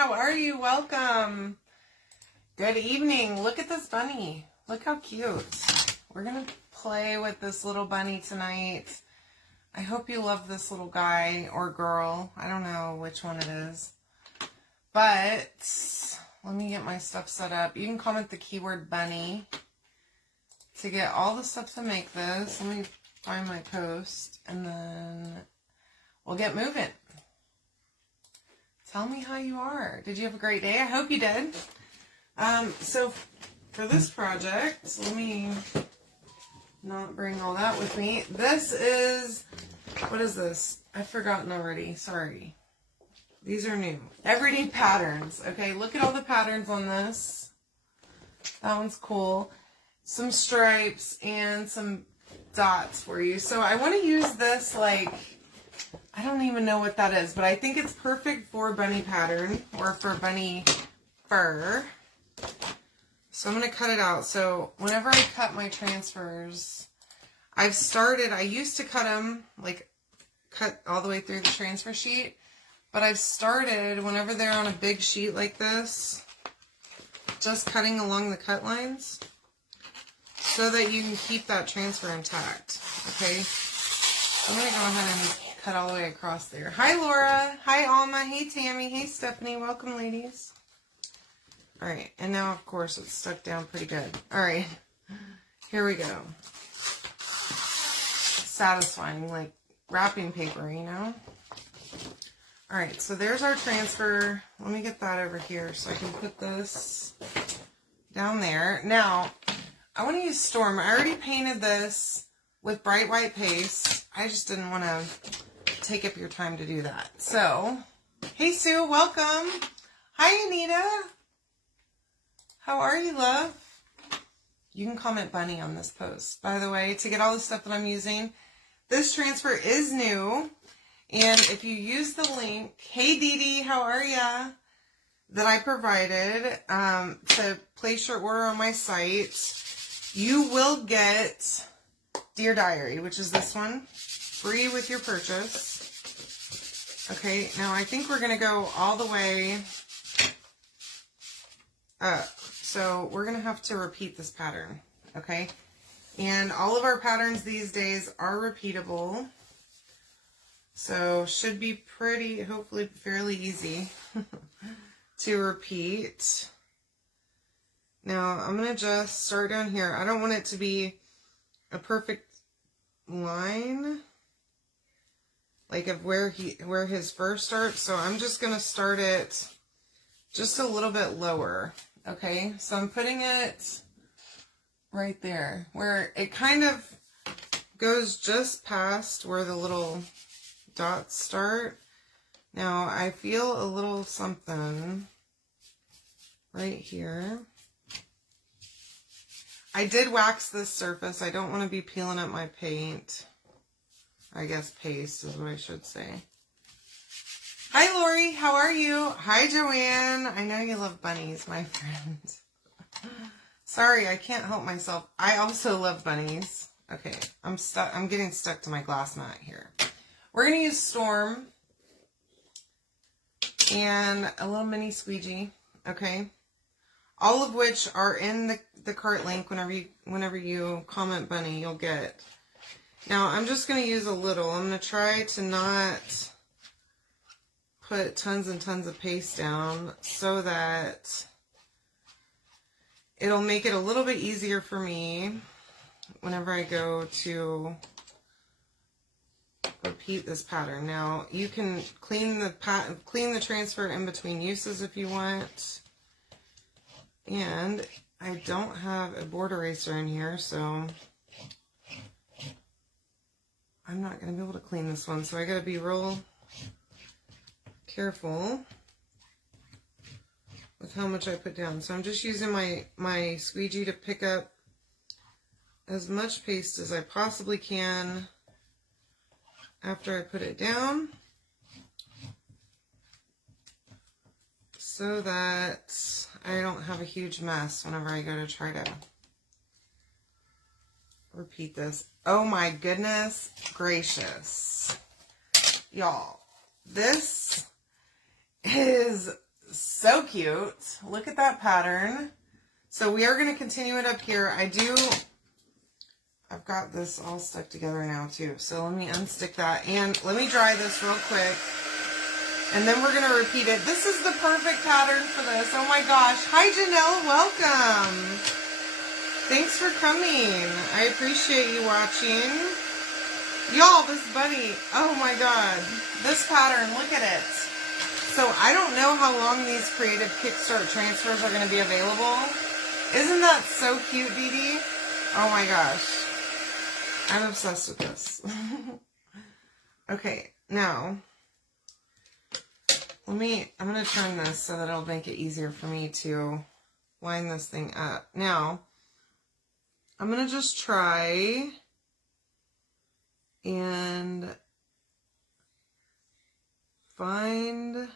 how are you? Welcome. Good evening. Look at this bunny. Look how cute. We're going to play with this little bunny tonight. I hope you love this little guy or girl. I don't know which one it is. But let me get my stuff set up. You can comment the keyword bunny to get all the stuff to make this. Let me find my post and then we'll get moving. Tell me how you are. Did you have a great day? I hope you did. So for this project, let me not bring all that with me. This is, what is this? I've forgotten already. Sorry. These are new. Everyday patterns. Okay, look at all the patterns on this. That one's cool. Some stripes and some dots for you. So I want to use this like, I don't even know what that is, but I think it's perfect for bunny pattern or for bunny fur. So I'm going to cut it out. So whenever I cut my transfers, I used to cut them, like cut all the way through the transfer sheet, but I've started, whenever they're on a big sheet like this, just cutting along the cut lines so that you can keep that transfer intact. Okay. I'm going to go ahead and cut all the way across there. Hi, Laura. Hi, Alma. Hey, Tammy. Hey, Stephanie. Welcome, ladies. All right. And now, of course, it's stuck down pretty good. All right. Here we go. Satisfying, like wrapping paper, you know? All right. So there's our transfer. Let me get that over here so I can put this down there. Now, I want to use Storm. I already painted this with bright white paste. I just didn't want to take up your time to do that. So, hey Sue, welcome. Hi Anita. How are you, love? You can comment bunny on this post, by the way, to get all the stuff that I'm using. This transfer is new. And if you use the link, hey Dee Dee, how are ya? That I provided to place your order on my site, you will get Dear Diary, which is this one, free with your purchase. Okay, now I think we're going to go all the way up. So we're going to have to repeat this pattern, okay? And all of our patterns these days are repeatable. So should be pretty, hopefully fairly easy to repeat. Now I'm going to just start down here. I don't want it to be a perfect line like of where his fur starts, so I'm just going to start it just a little bit lower. Okay, so I'm putting it right there where it kind of goes just past where the little dots start. Now I feel a little something right here. I did wax this surface. I don't want to be peeling up my paint. I guess paste is what I should say. Hi, Lori. How are you? Hi, Joanne. I know you love bunnies, my friend. Sorry, I can't help myself. I also love bunnies. Okay, I'm stuck. I'm getting stuck to my glass mat here. We're going to use Storm and a little mini squeegee. Okay. All of which are in the cart link. Whenever you comment bunny, you'll get it. Now, I'm just going to use a little. I'm going to try to not put tons and tons of paste down so that it'll make it a little bit easier for me whenever I go to repeat this pattern. Now, you can clean the transfer in between uses if you want. And I don't have a board eraser in here, so I'm not going to be able to clean this one. So I got to be real careful with how much I put down. So I'm just using my squeegee to pick up as much paste as I possibly can after I put it down, so that I don't have a huge mess whenever I go to try to repeat this. Oh my goodness gracious. Y'all, this is so cute. Look at that pattern. So we are going to continue it up here. I've got this all stuck together now too. So let me unstick that and let me dry this real quick. And then we're going to repeat it. This is the perfect pattern for this. Oh my gosh. Hi Janelle, welcome. Thanks for coming. I appreciate you watching. Y'all, this bunny, oh my god. This pattern, look at it. So I don't know how long these creative Kickstart transfers are going to be available. Isn't that so cute, Dee Dee? Oh my gosh. I'm obsessed with this. Okay, now, I'm going to turn this so that it'll make it easier for me to line this thing up. Now, I'm going to just try and find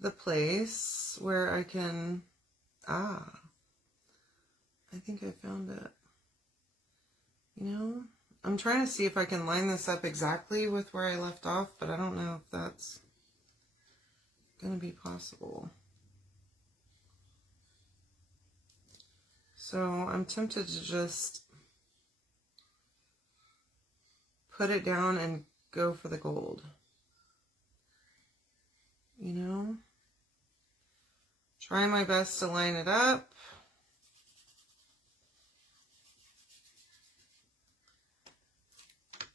the place where I can, I think I found it. You know, I'm trying to see if I can line this up exactly with where I left off, but I don't know if that's going to be possible. So I'm tempted to just put it down and go for the gold. You know? Try my best to line it up.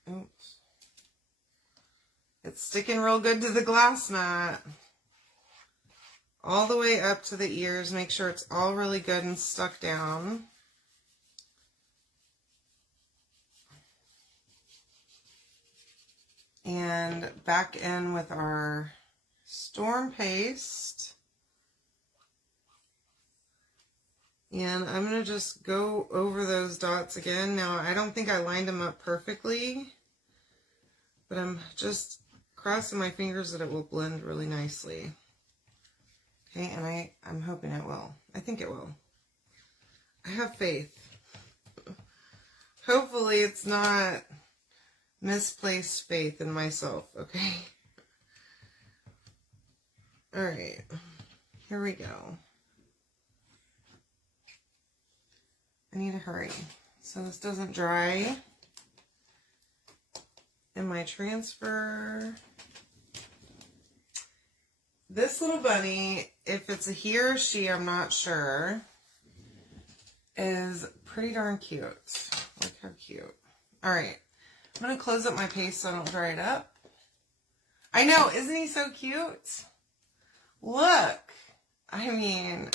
Oops. It's sticking real good to the glass mat. All the way up to the ears. Make sure it's all really good and stuck down. And back in with our Storm Paste. And I'm going to just go over those dots again. Now, I don't think I lined them up perfectly, but I'm just crossing my fingers that it will blend really nicely. Okay, and I'm hoping it will. I think it will. I have faith. Hopefully it's not misplaced faith in myself, okay? All right, here we go. I need to hurry so this doesn't dry in my transfer. This little bunny, if it's a he or she, I'm not sure, is pretty darn cute. Look how cute. All right, I'm going to close up my paste so I don't dry it up. I know, isn't he so cute? Look, I mean,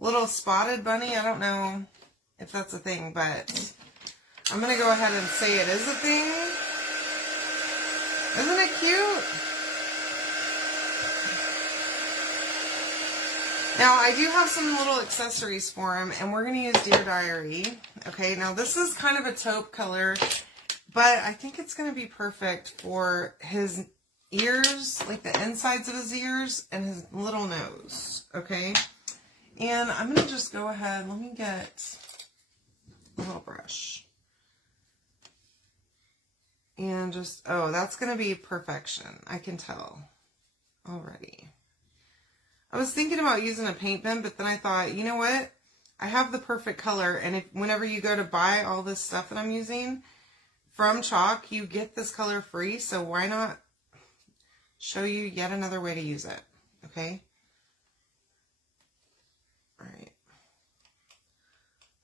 little spotted bunny, I don't know if that's a thing, but I'm going to go ahead and say it is a thing. Isn't it cute? Now, I do have some little accessories for him, and we're going to use Dear Diary. Okay, now this is kind of a taupe color, but I think it's going to be perfect for his ears, like the insides of his ears and his little nose. Okay, and I'm going to just go ahead, let me get a little brush. And just, oh, that's going to be perfection. I can tell already. I was thinking about using a paint pen, but then I thought, you know what? I have the perfect color, and whenever you go to buy all this stuff that I'm using from Chalk, you get this color free, so why not show you yet another way to use it, okay? All right.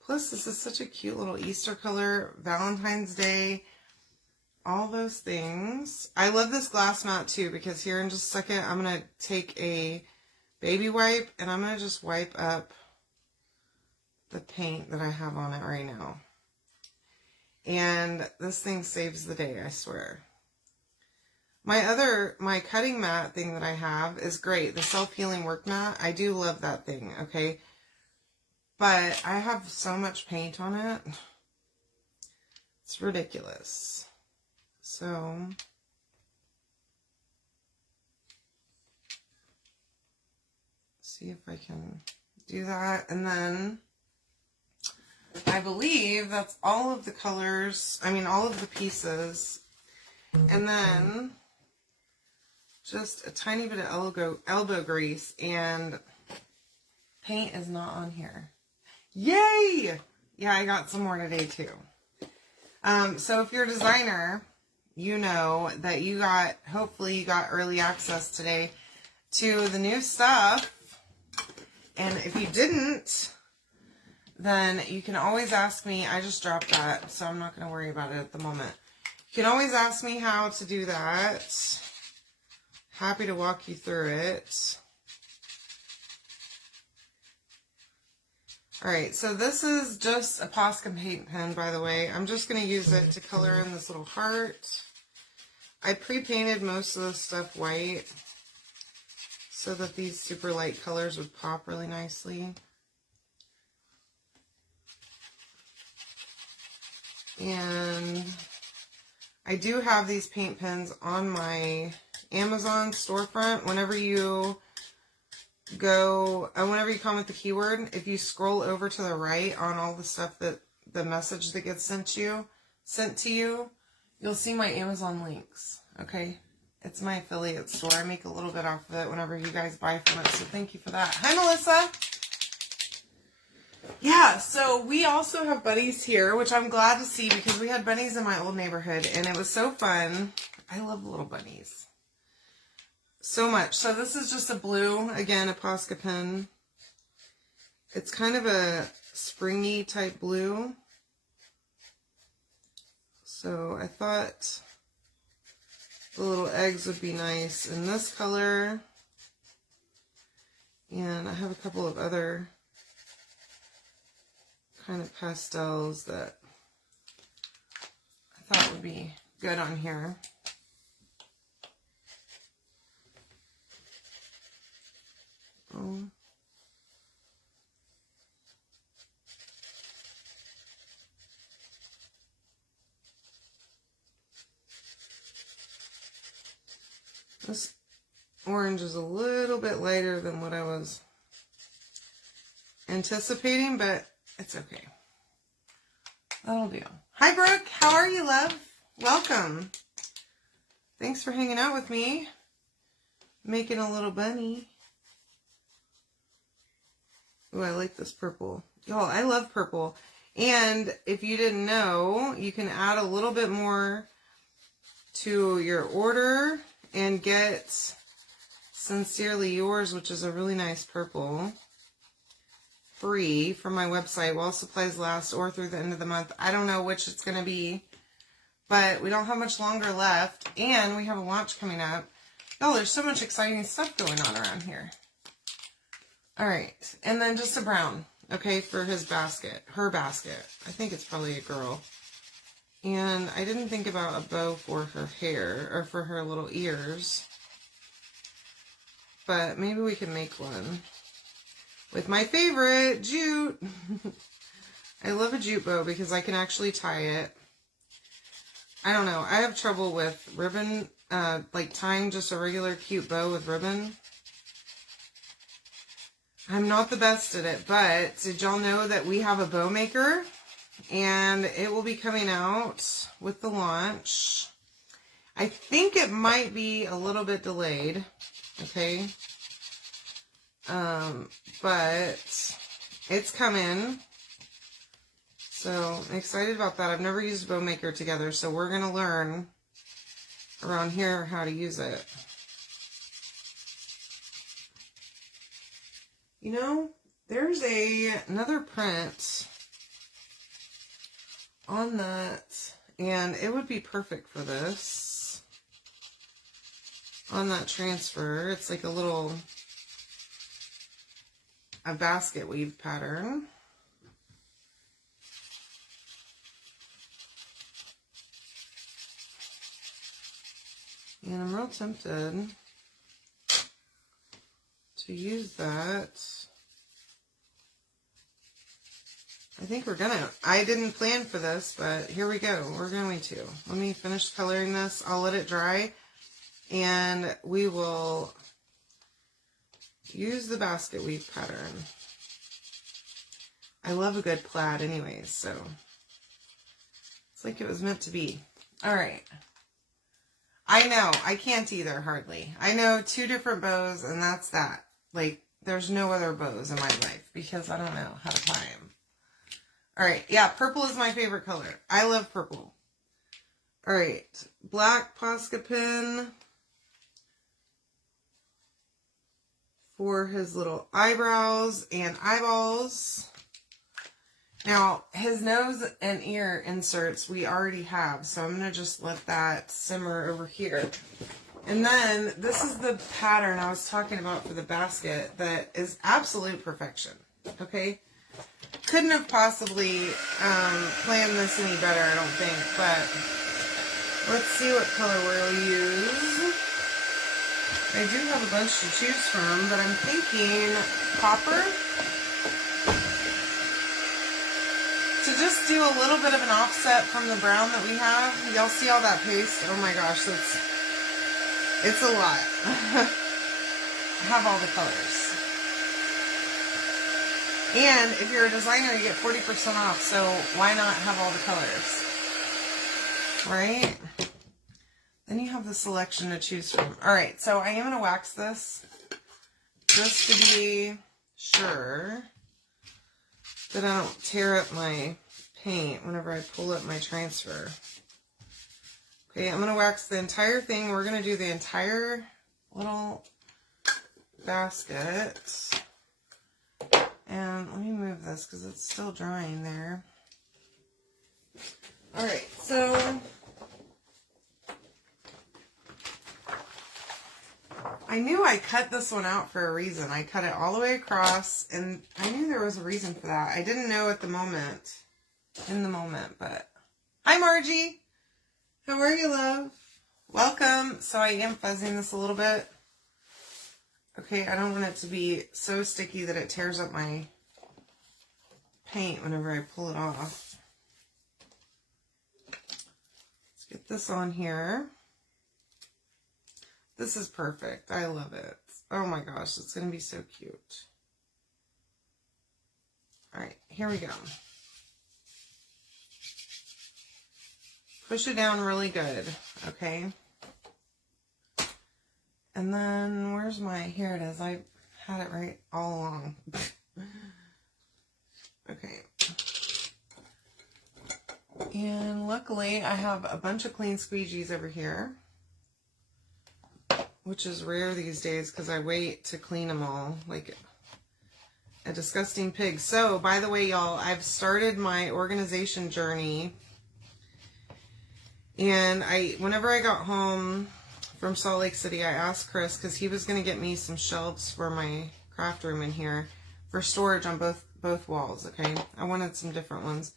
Plus, this is such a cute little Easter color, Valentine's Day, all those things. I love this glass mat too, because here in just a second, I'm going to take a baby wipe and I'm going to just wipe up the paint that I have on it right now. And this thing saves the day, I swear. My cutting mat thing that I have is great. The self-healing work mat. I do love that thing, okay? But I have so much paint on it. It's ridiculous. So, see if I can do that. And then I believe that's all of the colors. I mean, all of the pieces. And then just a tiny bit of elbow grease, and paint is not on here. Yay! Yeah, I got some more today too. So if you're a designer, you know that hopefully you got early access today to the new stuff. And if you didn't, then you can always ask me. I just dropped that, so I'm not going to worry about it at the moment. You can always ask me how to do that. Happy to walk you through it. Alright, so this is just a Posca paint pen, by the way. I'm just going to use it to color in this little heart. I pre-painted most of this stuff white so that these super light colors would pop really nicely. And I do have these paint pens on my Amazon storefront. Whenever you comment the keyword, if you scroll over to the right on all the stuff that the message that gets sent to you, you'll see my Amazon links. Okay, it's my affiliate store. I make a little bit off of it whenever you guys buy from it, so thank you for that. Hi, Melissa. Yeah, so we also have bunnies here, which I'm glad to see because we had bunnies in my old neighborhood and it was so fun. I love little bunnies so much. So this is just a blue, again, a Posca pen. It's kind of a springy type blue. So I thought the little eggs would be nice in this color. And I have a couple of other kind of pastels that I thought would be good on here. This orange is a little bit lighter than what I was anticipating, but it's okay. That'll do. Hi, Brooke. How are you, love? Welcome. Thanks for hanging out with me. Making a little bunny. Ooh, I like this purple. Y'all, I love purple. And if you didn't know, you can add a little bit more to your order and get Sincerely Yours, which is a really nice purple, free from my website while supplies last or through the end of the month. I don't know which it's going to be, but we don't have much longer left, and we have a launch coming up. Oh, there's so much exciting stuff going on around here. All right, and then just a brown, okay, for his basket, her basket. I think it's probably a girl. And I didn't think about a bow for her hair, or for her little ears. But maybe we can make one with my favorite, jute. I love a jute bow because I can actually tie it. I don't know. I have trouble with ribbon, like tying just a regular cute bow with ribbon. I'm not the best at it, but did y'all know that we have a bow maker? And it will be coming out with the launch. I think it might be a little bit delayed, okay? But it's coming. So I'm excited about that. I've never used a bow maker together, so we're going to learn around here how to use it. You know, there's another print on that, and it would be perfect for this. On that transfer, it's like a basket weave pattern. And I'm real tempted to use that. I think we're gonna. I didn't plan for this, but here we go. We're going to. Let me finish coloring this. I'll let it dry, and we will use the basket weave pattern. I love a good plaid anyways, so it's like it was meant to be. All right. I know. I can't either, hardly. I know 2 different bows, and that's that. Like, there's no other bows in my life because I don't know how to tie them. All right. Yeah, purple is my favorite color. I love purple. All right. Black Posca pin for his little eyebrows and eyeballs. Now, his nose and ear inserts we already have, so I'm going to just let that simmer over here. And then, this is the pattern I was talking about for the basket that is absolute perfection, okay? Couldn't have possibly planned this any better, I don't think, but let's see what color we'll use. I do have a bunch to choose from, but I'm thinking copper. To just do a little bit of an offset from the brown that we have. Y'all see all that paste? Oh my gosh, it's a lot. I have all the colors. And if you're a designer, you get 40% off, so why not have all the colors? Right? Then you have the selection to choose from. Alright, so I am going to wax this just to be sure that I don't tear up my paint whenever I pull up my transfer. Okay, I'm going to wax the entire thing. We're going to do the entire little basket. And let me move this because it's still drying there. Alright, so I knew I cut this one out for a reason. I cut it all the way across, and I knew there was a reason for that. I didn't know in the moment, but... Hi, Margie! How are you, love? Welcome. So I am fuzzing this a little bit. Okay, I don't want it to be so sticky that it tears up my paint whenever I pull it off. Let's get this on here. This is perfect. I love it. Oh my gosh, it's going to be so cute. Alright, here we go. Push it down really good, okay? And then, where's my, here it is. I had it right all along. Okay. And luckily, I have a bunch of clean squeegees over here, which is rare these days because I wait to clean them all like a disgusting pig. So, by the way, y'all, I've started my organization journey. And whenever I got home from Salt Lake City, I asked Chris, because he was going to get me some shelves for my craft room in here for storage on both walls, okay? I wanted some different ones.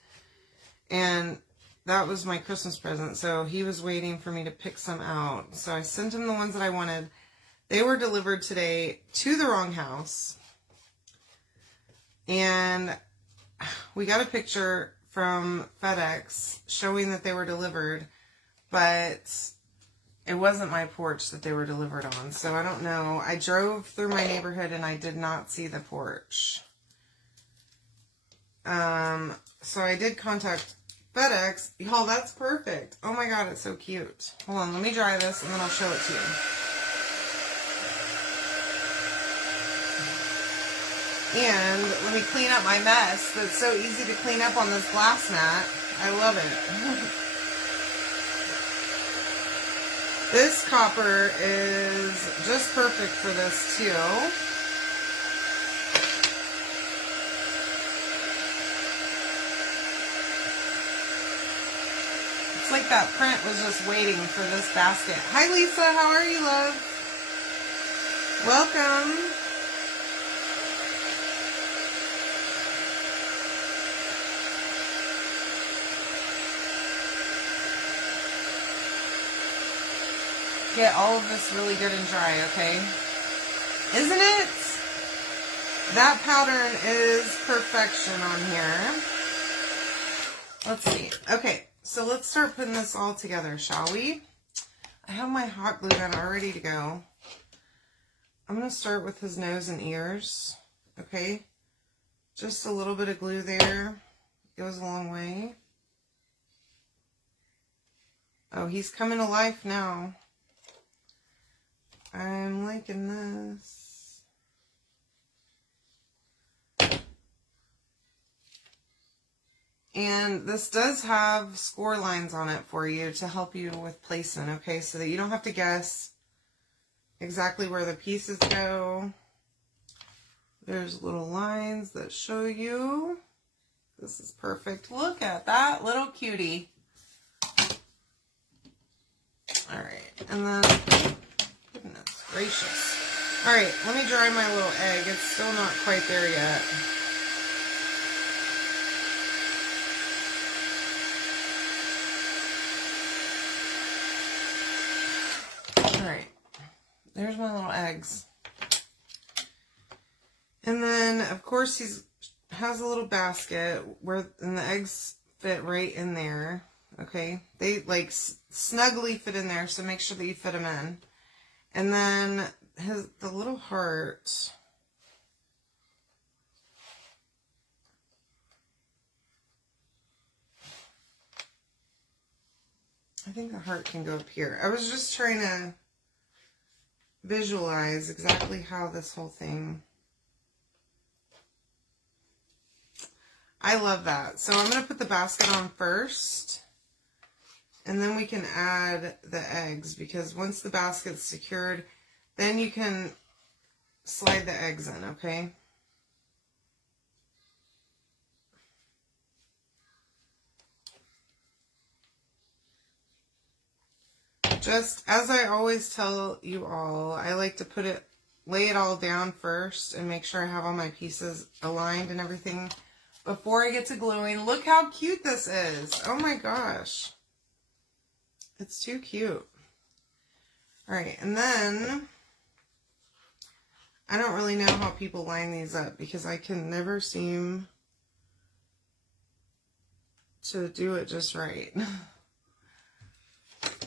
And that was my Christmas present, so he was waiting for me to pick some out. So I sent him the ones that I wanted. They were delivered today to the wrong house. And we got a picture from FedEx showing that they were delivered, but it wasn't my porch that they were delivered on. So I don't know. I drove through my neighborhood and I did not see the porch. So I did contact FedEx. Y'all, that's perfect. Oh my god, it's so cute. Hold on, let me dry this and then I'll show it to you. And let me clean up my mess that's so easy to clean up on this glass mat. I love it. This copper is just perfect for this too. It's like that print was just waiting for this basket. Hi Lisa, how are you, love? Welcome. Get all of this really good and dry, okay? Isn't it? That pattern is perfection on here. Let's see. Okay, so let's start putting this all together, shall we? I have my hot glue gun all ready to go. I'm going to start with his nose and ears, okay? Just a little bit of glue there. Goes a long way. Oh, he's coming to life now. I'm liking this. And this does have score lines on it for you to help you with placement, okay? So that you don't have to guess exactly where the pieces go. There's little lines that show you. This is perfect. Look at that little cutie. All right, and then, goodness gracious. All right, let me dry my little egg. It's still not quite there yet. All right, there's my little eggs. And then, of course, he has a little basket and the eggs fit right in there. Okay, they like snugly fit in there, so make sure that you fit them in. And then the little heart. I think the heart can go up here. I was just trying to visualize exactly how this whole thing. I love that. So I'm going to put the basket on first. And then we can add the eggs, because once the basket's secured, then you can slide the eggs in, okay? Just as I always tell you all, I like to lay it all down first and make sure I have all my pieces aligned and everything before I get to gluing. Look how cute this is. Oh my gosh. It's too cute. All right, and then I don't really know how people line these up, because I can never seem to do it just right.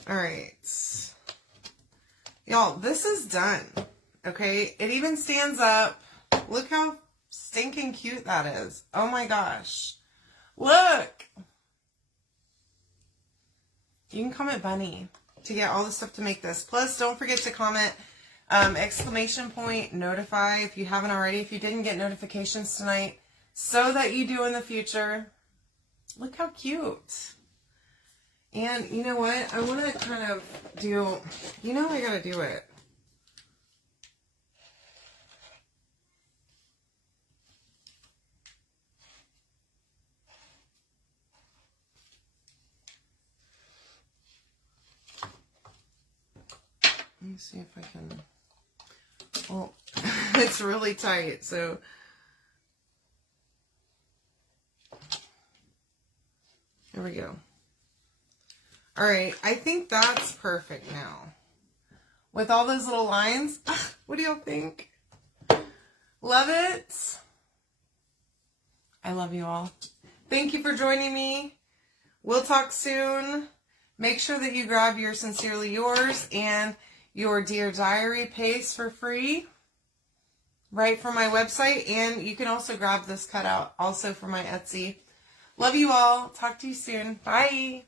All right. Y'all, this is done. Okay, it even stands up. Look how stinking cute that is. Oh my gosh. Look. You can comment bunny to get all the stuff to make this. Plus, don't forget to comment exclamation point notify if you haven't already, if you didn't get notifications tonight, so that you do in the future. Look how cute. And you know what? I want to kind of do, I got to do it. Let me see if I can. Well, it's really tight, so. There we go. All right, I think that's perfect now. With all those little lines, what do y'all think? Love it. I love you all. Thank you for joining me. We'll talk soon. Make sure that you grab your Sincerely Yours and your Dear Diary paste for free right from my website. And you can also grab this cutout also from my Etsy. Love you all. Talk to you soon. Bye.